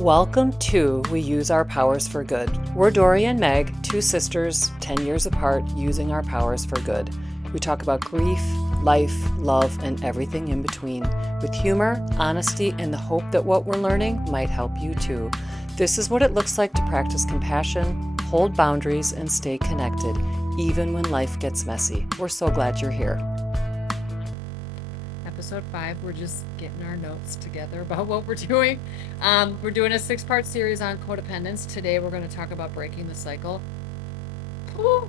Welcome to We Use Our Powers for Good. We're Dory and Meg, two sisters, 10 years apart, using our powers for good. We talk about grief, life, love, and everything in between, with humor, honesty, and the hope that what we're learning might help you too. This is what it looks like to practice compassion, hold boundaries, and stay connected, even when life gets messy. We're so glad you're here. Episode 5, we're just getting our notes together about what we're doing. We're doing a 6-part series on codependence. Today we're going to talk about breaking the cycle. Whew.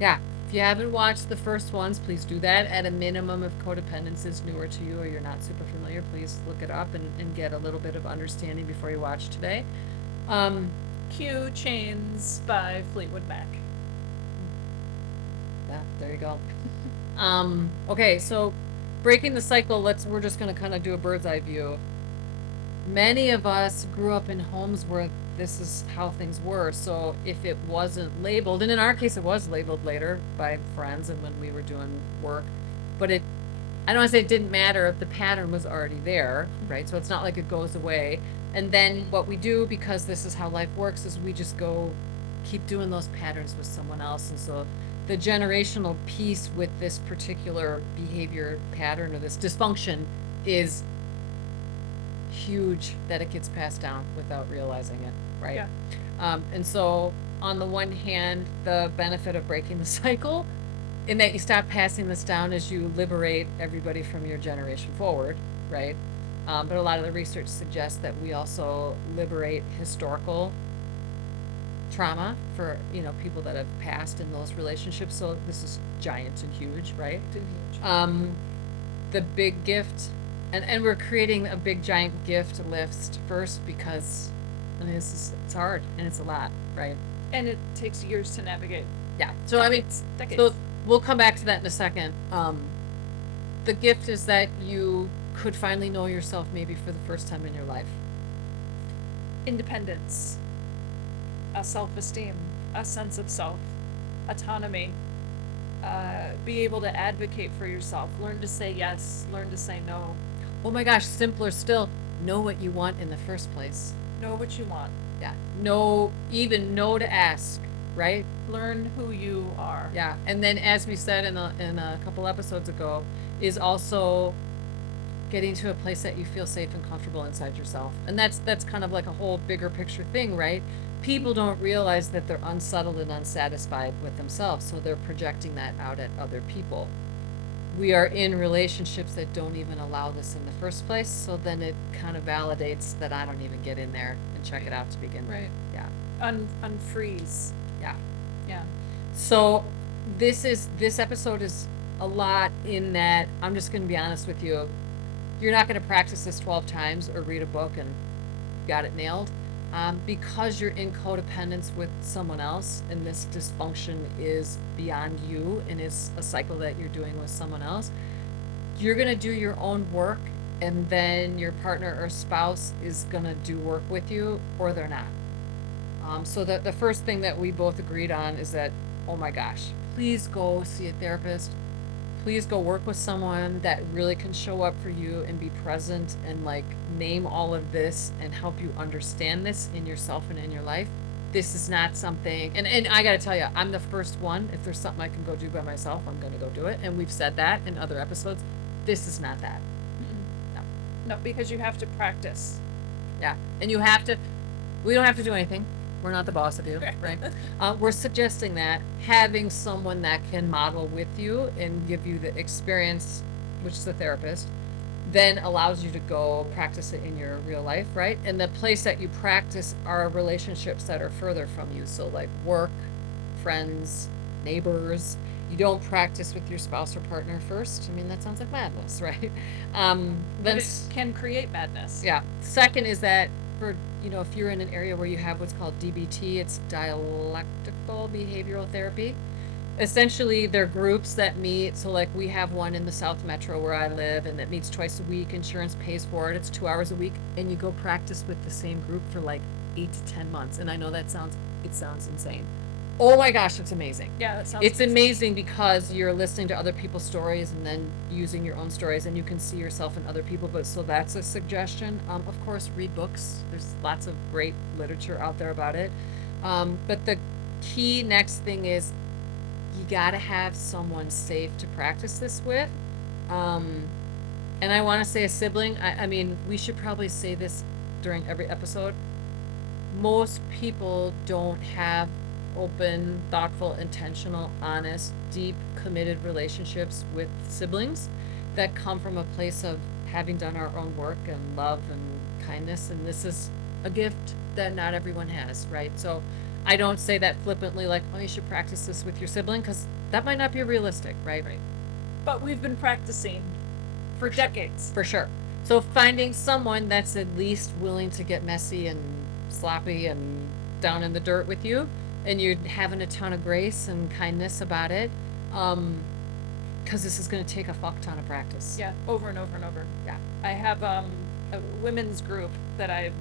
Yeah, if you haven't watched the first ones, please do that. At a minimum, if codependence is newer to you or you're not super familiar, please look it up and get a little bit of understanding before you watch today. Q Chains by Fleetwood Mac. Yeah, there you go. Okay, so breaking the cycle, we're just going to kind of do a bird's eye view. Many of us grew up in homes where this is how things were. So if it wasn't labeled, and in our case, it was labeled later by friends and when we were doing work, but I don't want to say it didn't matter if the pattern was already there, right? So it's not like it goes away. And then what we do, because this is how life works, is we just keep doing those patterns with someone else. And so the generational piece with this particular behavior pattern or this dysfunction is huge, that it gets passed down without realizing it, right? Yeah. And so on the one hand, the benefit of breaking the cycle in that you stop passing this down as you liberate everybody from your generation forward, right? But a lot of the research suggests that we also liberate historical trauma for people that have passed in those relationships. So this is giant and huge, right? The big gift, and we're creating a big giant gift list first because it's hard and it's a lot, right? And it takes years to navigate. Yeah. So decades. So we'll come back to that in a second. The gift is that you could finally know yourself maybe for the first time in your life. Independence, a self-esteem, a sense of self, autonomy, be able to advocate for yourself, learn to say yes, learn to say no. Oh my gosh, simpler still, know what you want in the first place. Know what you want. Yeah. Even know to ask, right? Learn who you are. Yeah. And then as we said in a couple episodes ago, is also getting to a place that you feel safe and comfortable inside yourself. And that's kind of like a whole bigger picture thing, right? People don't realize that they're unsettled and unsatisfied with themselves, so they're projecting that out at other people. We are in relationships that don't even allow this in the first place, so then it kind of validates that I don't even get in there and check it out to begin with. Right. Yeah. Unfreeze. Yeah. Yeah. So this episode is a lot in that I'm just going to be honest with you. You're not going to practice this 12 times or read a book and got it nailed. Because you're in codependence with someone else and this dysfunction is beyond you and is a cycle that you're doing with someone else, you're going to do your own work, and then your partner or spouse is going to do work with you, or they're not. So the first thing that we both agreed on is that, oh my gosh, please go see a therapist. Please go work with someone that really can show up for you and be present and name all of this and help you understand this in yourself and in your life. This is not something, and I got to tell you, I'm the first one. If there's something I can go do by myself, I'm going to go do it. And we've said that in other episodes. This is not that. No, because you have to practice. Yeah. And we don't have to do anything. We're not the boss of you, right? We're suggesting that having someone that can model with you and give you the experience, which is a therapist, then allows you to go practice it in your real life, right? And the place that you practice are relationships that are further from you. So like work, friends, neighbors. You don't practice with your spouse or partner first. I mean, that sounds like madness, right? But it can create madness. Yeah. Second is that if you're in an area where you have what's called DBT, it's dialectical behavioral therapy. Essentially, they're groups that meet. So like we have one in the South Metro where I live, and that meets twice a week. Insurance pays for it. It's 2 hours a week, and you go practice with the same group for 8 to 10 months. And I know it sounds insane, Oh my gosh, it's amazing. Yeah, that sounds It's amazing. amazing because you're listening to other people's stories and then using your own stories, and you can see yourself in other people. But so that's a suggestion. Of course, read books. There's lots of great literature out there about it. But the key next thing is you gotta have someone safe to practice this with. Um, and I want to say a sibling. I mean, we should probably say this during every episode. Most people don't have open, thoughtful, intentional, honest, deep, committed relationships with siblings that come from a place of having done our own work and love and kindness. And this is a gift that not everyone has, right? So I don't say that flippantly, like, oh, you should practice this with your sibling, because that might not be realistic, right? Right. But we've been practicing for decades. For sure. So finding someone that's at least willing to get messy and sloppy and down in the dirt with you, and you're having a ton of grace and kindness about it, because this is going to take a fuck ton of practice. Yeah, over and over and over. Yeah. I have a women's group that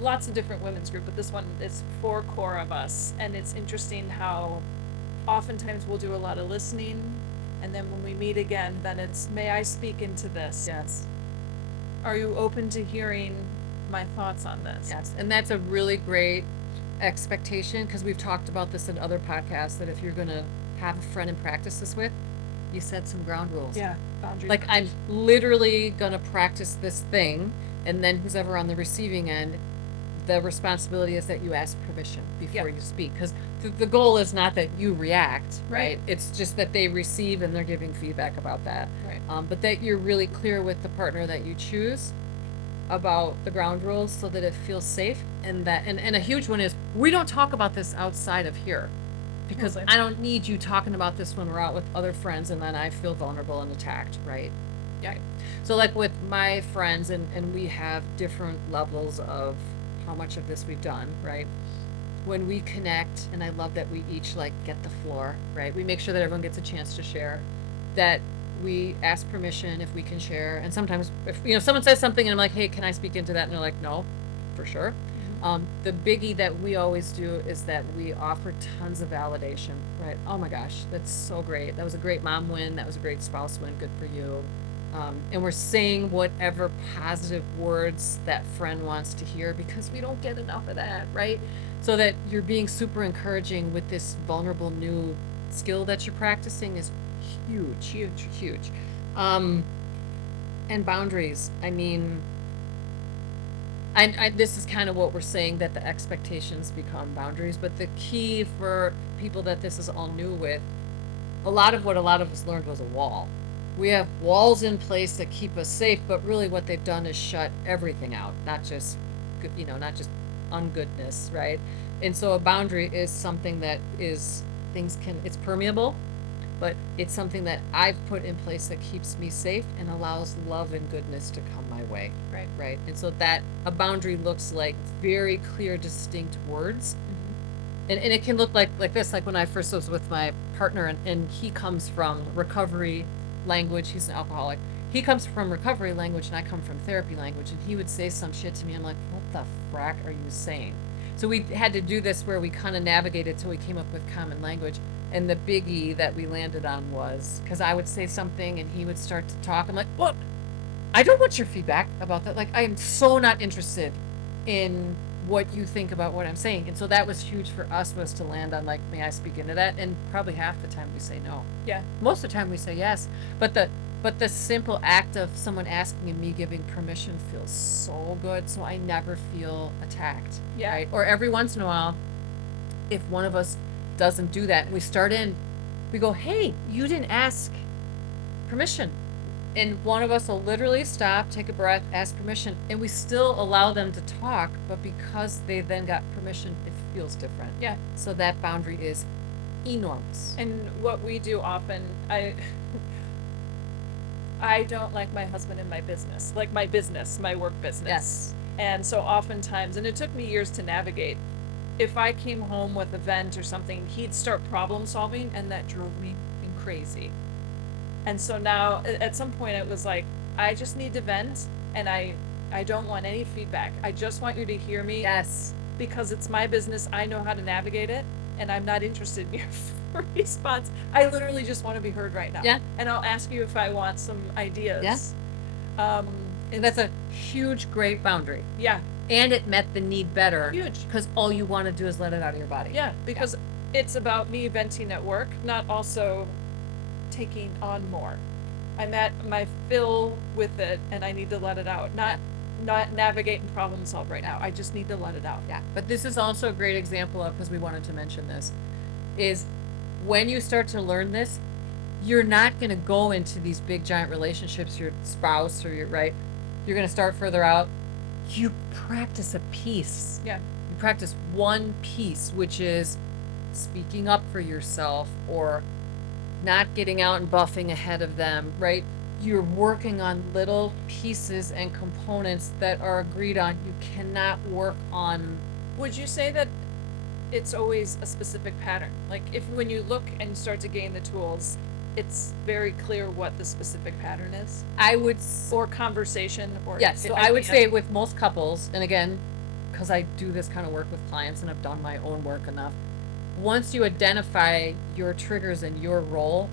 lots of different women's group, but this one is 4 core of us, and it's interesting how oftentimes we'll do a lot of listening, and then when we meet again, then it's, may I speak into this? Yes. Are you open to hearing my thoughts on this? Yes. And that's a really great expectation, because we've talked about this in other podcasts, that if you're going to have a friend and practice this with, you set some ground rules. Yeah, boundaries. Like, I'm literally gonna practice this thing, and then who's ever on the receiving end, the responsibility is that you ask permission before Yep. you speak, because the goal is not that you react, right? Right. It's just that they receive and they're giving feedback about that. Right. But that you're really clear with the partner that you choose about the ground rules, so that it feels safe, and that, and a huge one is, we don't talk about this outside of here. Because Totally. I don't need you talking about this when we're out with other friends and then I feel vulnerable and attacked, right? Yeah. So like with my friends, and we have different levels of how much of this we've done, right? When we connect, and I love that we each like get the floor, right? We make sure that everyone gets a chance to share, that we ask permission if we can share. And sometimes if, someone says something and I'm like, hey, can I speak into that? And they're like, no, for sure. The biggie that we always do is that we offer tons of validation, right? Oh my gosh, that's so great. That was a great mom win. That was a great spouse win. Good for you. And we're saying whatever positive words that friend wants to hear, because we don't get enough of that, right? So that you're being super encouraging with this vulnerable new skill that you're practicing is huge, huge, huge. And boundaries. I mean, this is kind of what we're saying, that the expectations become boundaries, but the key for people that this is all new with, a lot of what a lot of us learned was a wall. We have walls in place that keep us safe, but really what they've done is shut everything out, not just, not just ungoodness, right? And so a boundary is something that is, it's permeable, but it's something that I've put in place that keeps me safe and allows love and goodness to come my way. Right. Right. And so that a boundary looks like very clear, distinct words. And it can look like this, like when I first was with my partner, and he comes from recovery language, he's an alcoholic. He comes from recovery language and I come from therapy language, and he would say some shit to me. I'm like, what the frack are you saying? So we had to do this where we kind of navigated till we came up with common language. And the biggie that we landed on was, because I would say something and he would start to talk. I'm like, look, I don't want your feedback about that. Like, I am so not interested in what you think about what I'm saying. And so that was huge for us, was to land on like, may I speak into that? And probably half the time we say no. Yeah. Most of the time we say yes. But the simple act of someone asking and me giving permission feels so good. So I never feel attacked. Yeah. Right? Or every once in a while, if one of us doesn't do that, and we start in, we go, hey, you didn't ask permission. And one of us will literally stop, take a breath, ask permission, and we still allow them to talk, but because they then got permission, it feels different. Yeah. So that boundary is enormous. And what we do often, I don't like my husband in my business, like my business, my work business. Yes. And so oftentimes, and it took me years to navigate, if I came home with a vent or something, he'd start problem solving, and that drove me crazy. And so now at some point it was like, I just need to vent, and I don't want any feedback. I just want you to hear me. Yes. Because it's my business. I know how to navigate it. and I'm not interested in your response. I literally just want to be heard right now. Yeah. And I'll ask you if I want some ideas. And that's a huge, great boundary. Yeah, And it met the need better. Huge. Because all you want to do is let it out of your body. yeah, because it's about me venting at work, not also taking on more. I'm at my fill with it and I need to let it out, not navigate and problem solve right now. I just need to let it out. Yeah, but this is also a great example of, because we wanted to mention this, is when you start to learn this, you're not gonna go into these big giant relationships, your spouse or your, right? You're gonna start further out. You practice a piece. Yeah. You practice one piece, which is speaking up for yourself or not getting out and buffing ahead of them, right? You're working on little pieces and components that are agreed on. You cannot work on. Would you say that it's always a specific pattern? Like if when you look and you start to gain the tools, it's very clear what the specific pattern is? I would, Or conversation or yes, so I would say with most couples, and again, because I do this kind of work with clients and I've done my own work enough, once you identify your triggers and your role,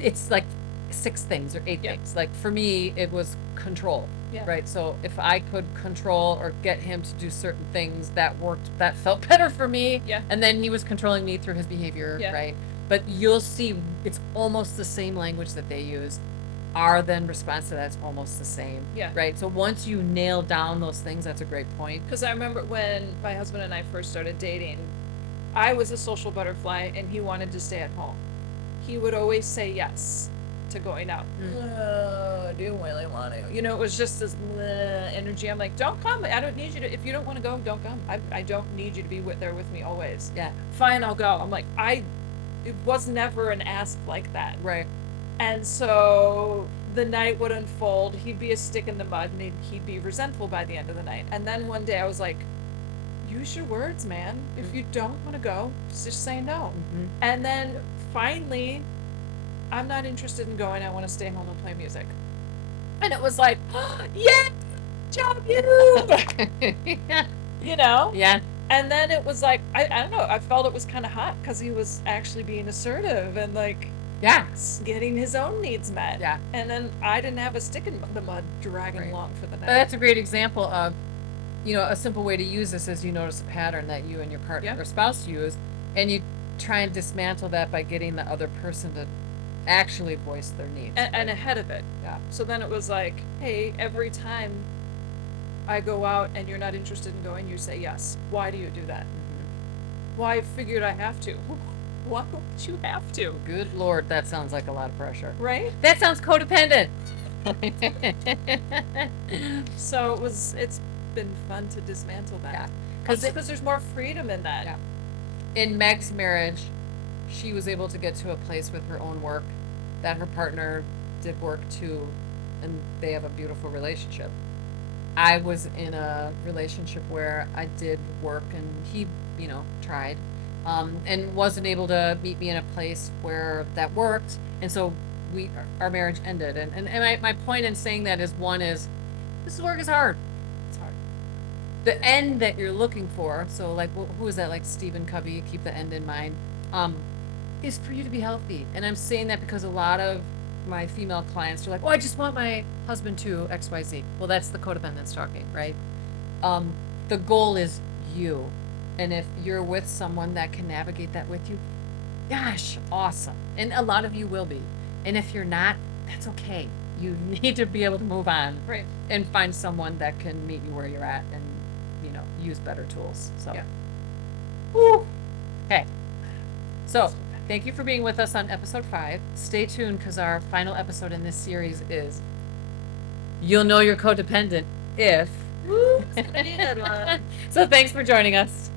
it's like 6 things or 8 Yeah. things. Like for me, it was control. Yeah. Right. So if I could control or get him to do certain things that worked, that felt better for me. Yeah. And then he was controlling me through his behavior. Yeah. Right. But you'll see it's almost the same language that they use. Our then response to that's almost the same. Yeah. Right. So once you nail down those things, that's a great point. Because I remember when my husband and I first started dating, I was a social butterfly and he wanted to stay at home. He would always say yes to going out. Do you really want to? You know, it was just this energy. I'm like, don't come. I don't need you to. If you don't want to go, don't come. I don't need you to be there with me always. Yeah. Fine, I'll go. I'm like, it was never an ask like that. Right. And so the night would unfold. He'd be a stick in the mud and he'd be resentful by the end of the night. And then one day I was like, use your words, man. If you don't want to go, just say no. Mm-hmm. And then finally, I'm not interested in going. I want to stay home and play music. And it was like, oh, yeah, job you. You know? Yeah. And then it was like, I don't know. I felt it was kind of hot because he was actually being assertive and like, yeah, getting his own needs met. Yeah. And then I didn't have a stick in the mud dragging Right. along for the night. But that's a great example of, a simple way to use this is you notice a pattern that you and your partner Yeah. or spouse use, and you try and dismantle that by getting the other person to actually voice their needs. And ahead of it. Yeah. So then it was like, hey, every time I go out and you're not interested in going, you say yes. Why do you do that? Mm-hmm. Well, I figured I have to. Why would you have to? Good Lord, that sounds like a lot of pressure. Right? That sounds codependent. So it's been fun to dismantle that. Yeah. Because there's more freedom in that. Yeah. In Meg's marriage, she was able to get to a place with her own work that her partner did work too, and they have a beautiful relationship. I was in a relationship where I did work and he, tried, and wasn't able to meet me in a place where that worked. And so our marriage ended. And my point in saying that is this work is hard. It's hard. The end that you're looking for, so like who is that, like Stephen Covey, keep the end in mind, is for you to be healthy. And I'm saying that because a lot of my female clients are like, oh, I just want my husband to XYZ. Well, that's the codependence talking, right? The goal is you. And if you're with someone that can navigate that with you, gosh, awesome. And a lot of you will be. And if you're not, that's okay. You need to be able to move on. Right. And find someone that can meet you where you're at and, use better tools. So, Yeah. Woo. Okay. So, thank you for being with us on episode 5. Stay tuned because our final episode in this series is You'll Know You're Codependent If. Woo, it's gonna be a good one. So, thanks for joining us.